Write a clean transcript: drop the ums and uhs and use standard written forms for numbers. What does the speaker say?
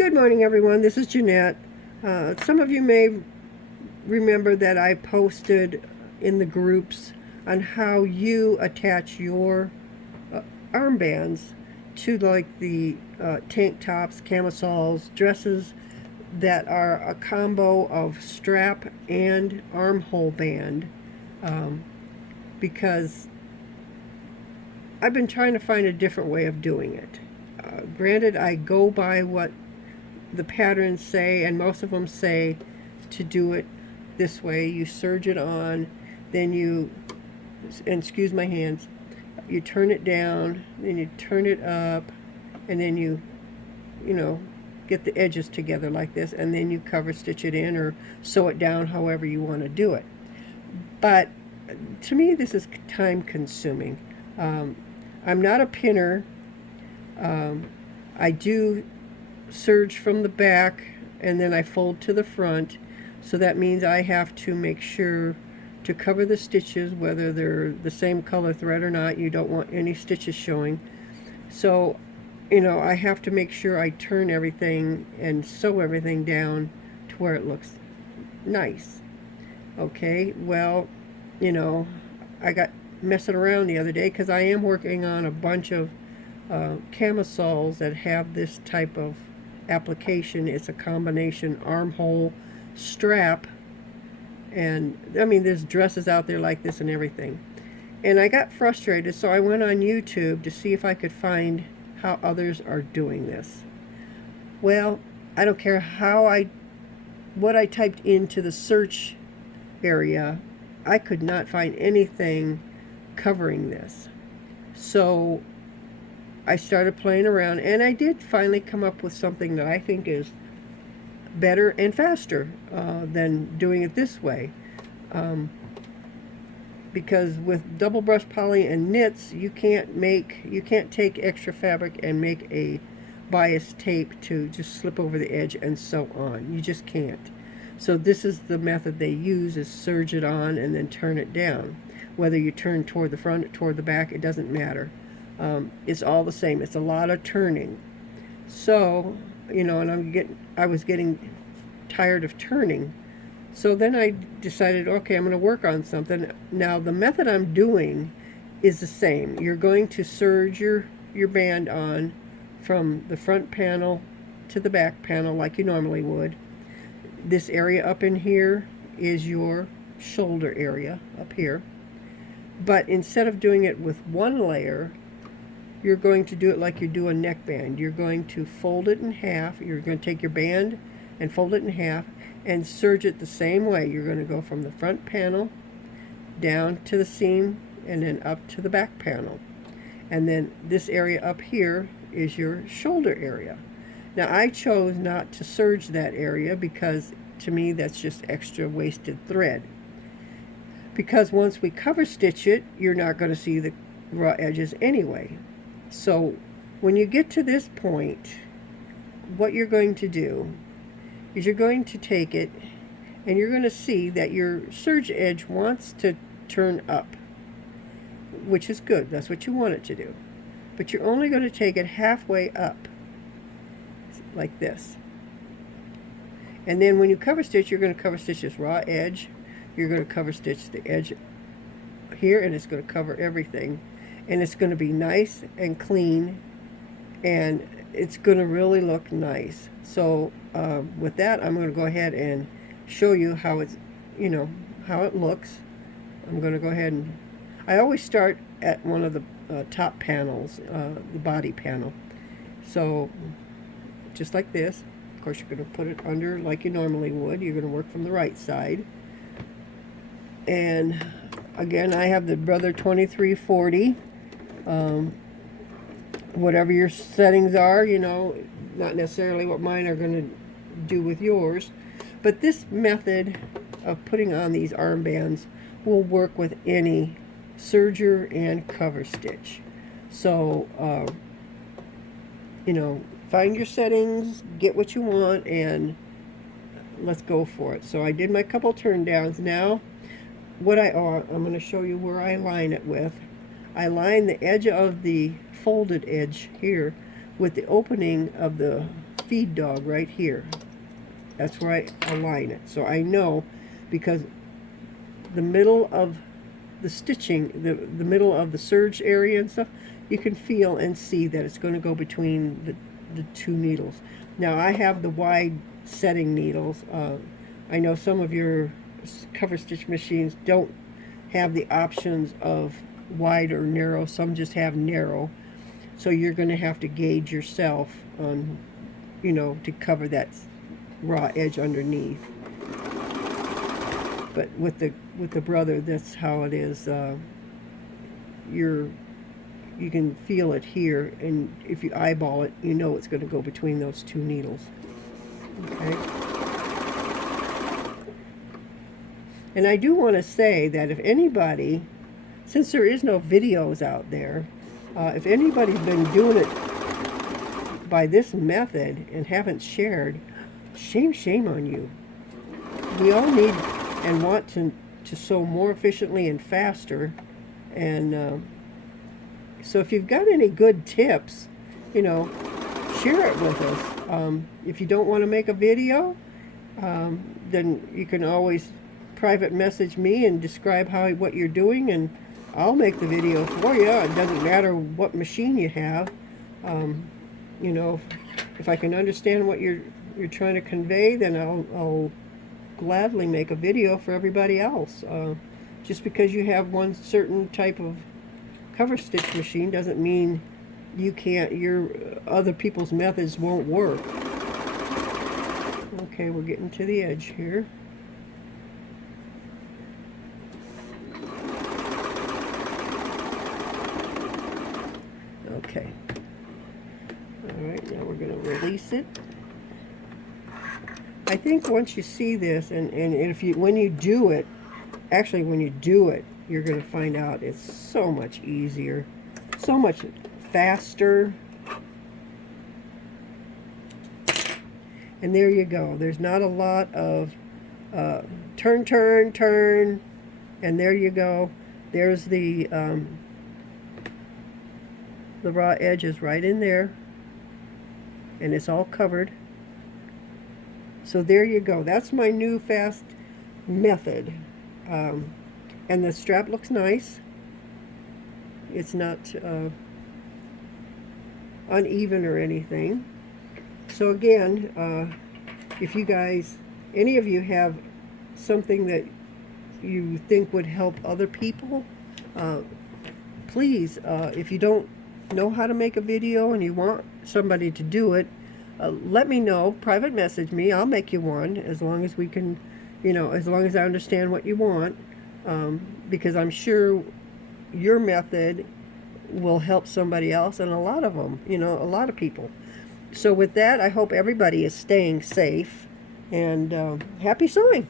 Good morning, everyone. This is Jeanette. Some of you may remember that I posted in the groups on how you attach your armbands to like the tank tops, camisoles, dresses that are a combo of strap and armhole band, because I've been trying to find a different way of doing it. Granted, I go by what the patterns say, and most of them say to do it this way. You serge it on, then you, and excuse my hands, you turn it down, then you turn it up, and then you get the edges together like this, and then you cover stitch it in or sew it down, however you want to do it. But to me, this is time consuming. I'm not a pinner. I do serge from the back and then I fold to the front, so that means I have to make sure to cover the stitches, whether they're the same color thread or not. You don't want any stitches showing. So I have to make sure I turn everything and sew everything down to where it looks nice. Okay, well, I got messing around the other day because I am working on a bunch of camisoles that have this type of application. It's a combination armhole strap, and I mean there's dresses out there like this and everything. And I got frustrated, so I went on YouTube to see if I could find how others are doing this. Well, I don't care what I typed into the search area, I could not find anything covering this. So I started playing around, and I did finally come up with something that I think is better and faster than doing it this way. Because with double brush poly and knits, you can't take extra fabric and make a bias tape to just slip over the edge and sew on. You just can't. So this is the method they use, is serge it on and then turn it down. Whether you turn toward the front or toward the back, it doesn't matter. It's all the same. It's a lot of turning. So, and I was getting tired of turning. So then I decided, okay, I'm going to work on something. Now the method I'm doing is the same. You're going to serge your band on from the front panel to the back panel like you normally would. This area up in here is your shoulder area up here. But instead of doing it with one layer, you're going to do it like you do a neckband. You're going to fold it in half. You're going to take your band and fold it in half and serge it the same way. You're going to go from the front panel down to the seam and then up to the back panel. And then this area up here is your shoulder area. Now I chose not to serge that area because to me that's just extra wasted thread. Because once we cover stitch it, you're not going to see the raw edges anyway. So when you get to this point, what you're going to do is you're going to take it and you're going to see that your serge edge wants to turn up, which is good. That's what you want it to do. But you're only going to take it halfway up, like this. And then when you cover stitch, you're going to cover stitch this raw edge. You're going to cover stitch the edge here, and it's going to cover everything. And it's going to be nice and clean, and it's going to really look nice. So with that, I'm going to go ahead and show you how it's, how it looks. I'm going to go ahead and, I always start at one of the top panels, the body panel. So just like this. Of course, you're going to put it under like you normally would. You're going to work from the right side. And again, I have the Brother 2340. Whatever your settings are, not necessarily what mine are going to do with yours. But this method of putting on these armbands will work with any serger and cover stitch. So, find your settings, get what you want, and let's go for it. So I did my couple turn downs. Now, I'm going to show you where I line it with. I line the edge of the folded edge here with the opening of the feed dog right here. That's where I align it. So I know, because the middle of the stitching, the middle of the serge area and stuff, you can feel and see that it's going to go between the two needles. Now I have the wide setting needles. I know some of your cover stitch machines don't have the options of wide or narrow. Some just have narrow. So you're going to have to gauge yourself on, you know, to cover that raw edge underneath. But with the brother, that's how it is. You can feel it here, and if you eyeball it, you know it's going to go between those two needles. Okay. And I do want to say that if anybody, since there is no videos out there, if anybody's been doing it by this method and haven't shared, shame on you. We all need and want to sew more efficiently and faster. And so if you've got any good tips, you know, share it with us. If you don't want to make a video, then you can always private message me and describe what you're doing, and I'll make the video for you. It doesn't matter what machine you have. You know, if I can understand what you're trying to convey, then I'll gladly make a video for everybody else. Just because you have one certain type of cover stitch machine doesn't mean you can't, your other people's methods won't work. Okay, we're getting to the edge here. Okay. All right, now we're going to release it. I think once you see this, and if you, when you do it, actually when you do it, you're going to find out it's so much easier, so much faster. And there you go. There's not a lot of turn, and there you go. There's the raw edges right in there, and it's all covered. So there you go. That's my new fast method. And the strap looks nice. It's not uneven or anything. So again, if you guys, any of you have something that you think would help other people, please, if you don't know how to make a video and you want somebody to do it, let me know. Private message me. I'll make you one, as long as we can, you know, as long as I understand what you want, because I'm sure your method will help somebody else, and a lot of them, you know, a lot of people. So with that, I hope everybody is staying safe, and happy sewing.